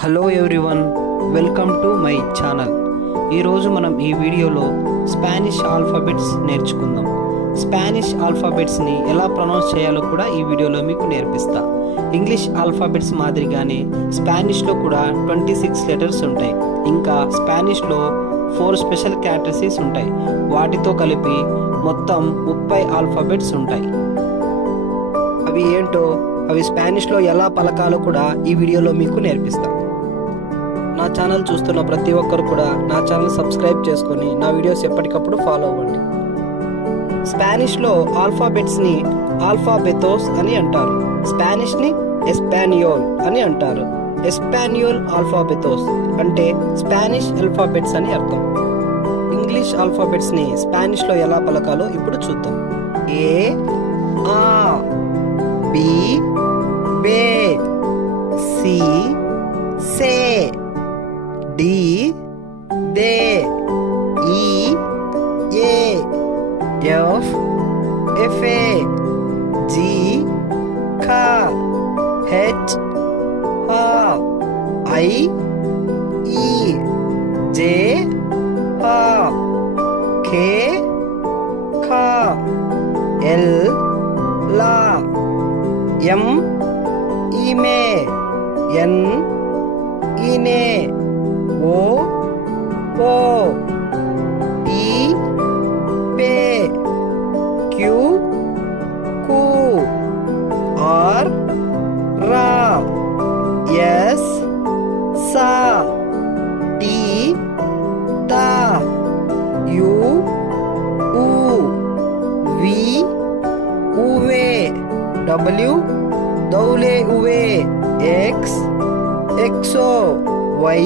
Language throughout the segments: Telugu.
Hello everyone, welcome to my channel. ఈరోజు మనం ఈ వీడియోలో స్పానిష్ ఆల్ఫాబెట్స్ నేర్చుకుందాం. స్పానిష్ ఆల్ఫాబెట్స్ని ఎలా ప్రొనౌన్స్ చేయాలో కూడా ఈ వీడియోలో మీకు నేర్పిస్తా. ఇంగ్లీష్ ఆల్ఫాబెట్స్ మాదిరిగానే స్పానిష్లో కూడా 26 లెటర్స్ ఉంటాయి. ఇంకా స్పానిష్లో 4 స్పెషల్ క్యారెక్టర్స్ ఉంటాయి. వాటితో కలిపి మొత్తం 30 ఆల్ఫాబెట్స్ ఉంటాయి. అవి ఏంటో, అవి స్పానిష్లో ఎలా పలకాలో కూడా ఈ వీడియోలో మీకు నేర్పిస్తా. నా ఛానల్ చూస్తున్న ప్రతి ఒక్కరు కూడా నా ఛానల్ సబ్స్క్రైబ్ చేసుకొని నా వీడియోస్ ఎప్పటికప్పుడు ఫాలో అవ్వండి. స్పానిష్లో ఆల్ఫాబెట్స్ని ఆల్ఫాబెతోస్ అని అంటారు. స్పానిష్ని ఎస్పానియోల్ అని అంటారు. ఎస్పానియోల్ ఆల్ఫాబెతోస్ అంటే స్పానిష్ ఆల్ఫాబెట్స్ అని అర్థం. ఇంగ్లీష్ ఆల్ఫాబెట్స్ని స్పానిష్లో ఎలా పలకాలో ఇప్పుడు చూద్దాం. ఏ, ఆ, బి, బే, సి, సే, డి, దే, ఈ, ఏ, ఎఫ్, ఎఫే, జి, ఖ, హెచ్, హ, ఐ, ఈ, జే, హ, కే, ఖ, ఎల్, లా, ఎం, ఈమే, ఎన్, ఈనే, ఓ, ఓ, పీ, పే, క్యూ, కు, ఆర్, రా, ఎస్, సా, టీ, తా, యూ, ఊ, వి, ఉవే, డబ్ల్యూ, దౌలే ఉవే, ఎక్స్, ఎక్సో, వై,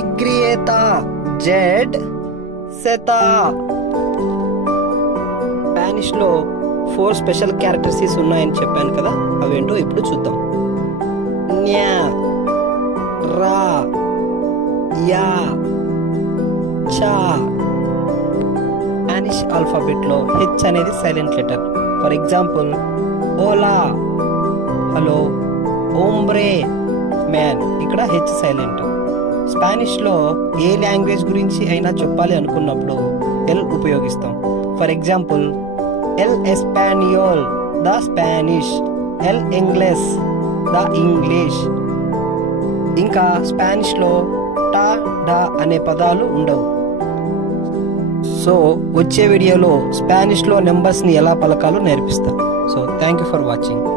ఇగ్రియేతా, జెడ్, సెతా. స్పానిష్లో 4 స్పెషల్ క్యారెక్టర్స్ ఉన్నాయని చెప్పాను కదా, అవేంటో ఇప్పుడు చూద్దాం. న్యా, రా, యా, చా. స్పానిష్ ఆల్ఫాబెట్లో హెచ్ అనేది సైలెంట్ లెటర్. ఫర్ ఎగ్జాంపుల్, ఓలా, హలో, ఓంబ్రే, మ్యాన్. ఇక్కడ హెచ్ సైలెంట్. స్పానిష్లో ఏ లాంగ్వేజ్ గురించి అయినా చెప్పాలి అనుకున్నప్పుడు ఎల్ ఉపయోగిస్తాం. ఫర్ ఎగ్జాంపుల్, ఎల్ ఎస్పానియోల్, ద స్పానిష్. ఎల్ ఇంగ్లీష్, ద ఇంగ్లీష్. ఇంకా స్పానిష్లో టా, డా అనే పదాలు ఉండవు. సో వచ్చే వీడియోలో స్పానిష్లో నెంబర్స్ని ఎలా పలకాలో నేర్పిస్తా. So thank you for watching.